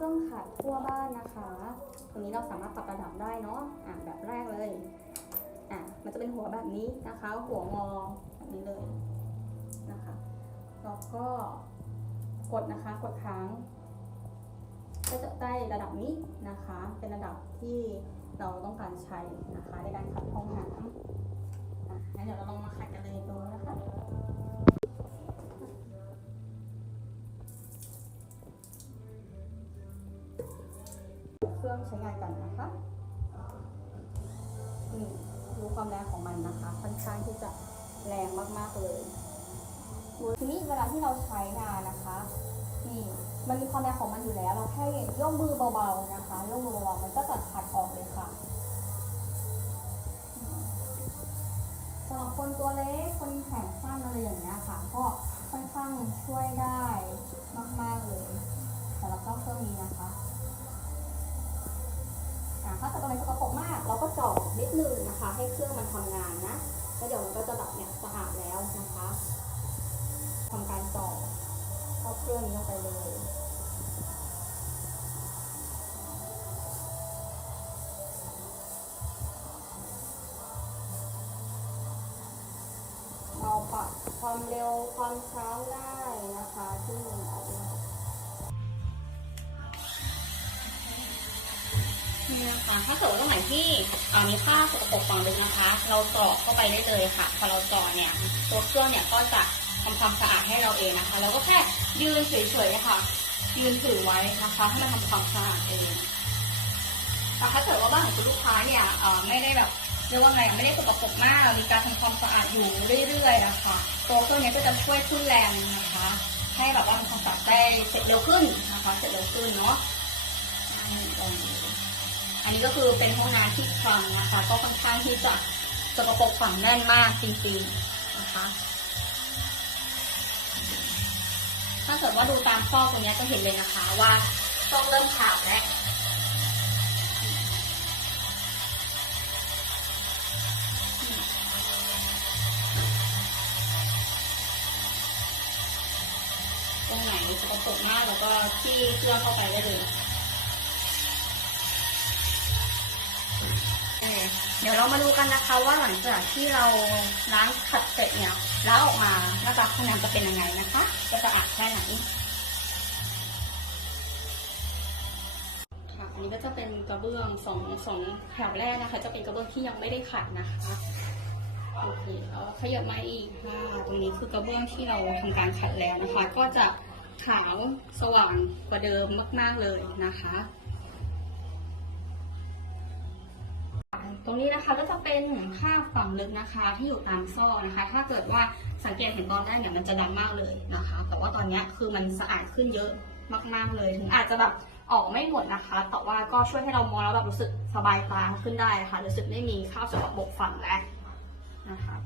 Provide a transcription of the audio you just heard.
เครื่องขัดทั่วบ้านนะคะตรงนี้เราสามารถปรับระดับได้เนาะอะแบบแรกเลยอะมันจะเป็นหัวแบบนี้นะคะ หัวงอแบบนี้เลยนะคะแล้วก็กดนะคะกดค้างก็จะได้ระดับนี้นะคะ เป็นระดับที่เราต้องการใช้นะคะในการขัดห้องน้ำอะงั้นเดี๋ยวเราลองมาขัดกันเลยดูนะคะ รื่องใช้งานกันนะคะนี่ดูความแรงของมันนะคะ ค่อนข้างที่จะแรงมากๆเลยทีนี้เวลาที่เราใช้งานนะคะนี่มันมีความแรงของมันอยู่แล้ว เราแค่ย่อมมือเบาๆนะคะย่อมมือเบาๆมันก็จะขัดออกเลยค่ะสำหรับคนตัวเล็กคนแขนสั้นอะไรอย่างเงี้ยค่ะ ก็ค่อนข้างช่วยได้มากๆเลยสำหรับเจ้าเครื่องนี้นะคะ อ่าถ้าเกิดตรงไหนสกปรกมาก เราก็เจาะ นิดนึงนะคะ ให้เครื่องมันทำงานนะแล้วเดี๋ยวมันก็จะแบบเนี่ยสะอาดแล้วนะคะทำการเจาะเข้าเครื่องนี้ลงไปเลยเราปรับความเร็วความช้าได้นะคะที่หนึ่งเอา นี่นะคะถ้าเกิดว่าตรงไหนที่เอ่อมีผ้าสกปรกฝังลึกนะคะ เราจาะเข้าไปได้เลยค่ะ พอเราจาะเนี่ยตัวเครื่องเนี่ยก็จะทำความสะอาดให้เราเองนะคะ เราก็แค่ยืนเฉยๆค่ะ ยืนถือไว้นะคะให้มันทำความสะอาดเองแต่ถ้าเกิดว่าบ้านของคุณลูกค้าเนี่ยเอ่อไม่ได้แบบเรียกว่าไงไม่ได้สกปรกมากเรามีการทำความสะอาดอยู่เรื่อยๆนะคะตัวเครื่องเนี้ก็จะช่วยทุ่นแรงนะคะ ให้แบบว่าทำความสะอาดได้เสร็จเร็วขึ้นนะคะ เสร็จเร็วขึ้นเนาะ อันนี้ก็คือเป็นห้องน้ำที่คลังนะคะ ก็ค่อนข้างที่จะสกปรกฝังแน่นมากจริงๆนะคะ ถ้าเกิดว่าดูตามซอกตรงนี้ยจะเห็นเลยนะคะว่าซอกเริ่มขาดแล้วตรงไหนสกปรกมากแล้วก็ที่เครื่องเข้าไปได้เลย เดี๋ยวเรามาดูกันนะคะว่าหลังจากที่เราล้างขัดเสร็จเนี่ยล้างออกมาหน้าตาข้างในจะเป็นยังไงนะคะ จะสะอาดแค่ไหนค่ะอันนี้ก็จะเป็นกระเบื้องสองสองแถวแรกนะคะ จะเป็นกระเบื้องที่ยังไม่ได้ขัดนะคะโอเคแล้วขยับมาอีกค่ะตรงนี้คือกระเบื้องที่เราทำการขัดแล้วนะคะ ก็จะขาวสว่างกว่าเดิมมาก ๆเลยนะคะ ตรงนี้นะคะก็จะเป็นค่าฝังลึกนะคะที่อยู่ตามซอกนะคะ ถ้าเกิดว่าสังเกตเห็นตอนแรกเนี่ยมันจะดำมากเลยนะคะ แต่ว่าตอนนี้คือมันสะอาดขึ้นเยอะมาก ๆเลย ถึงอาจจะแบบออกไม่หมดนะคะ แต่ว่าก็ช่วยให้เรามองแล้วแบบรู้สึกสบายตาขึ้นได้ค่ะรู้สึกไม่มีข้าวสกปรกฝังแล้วนะคะ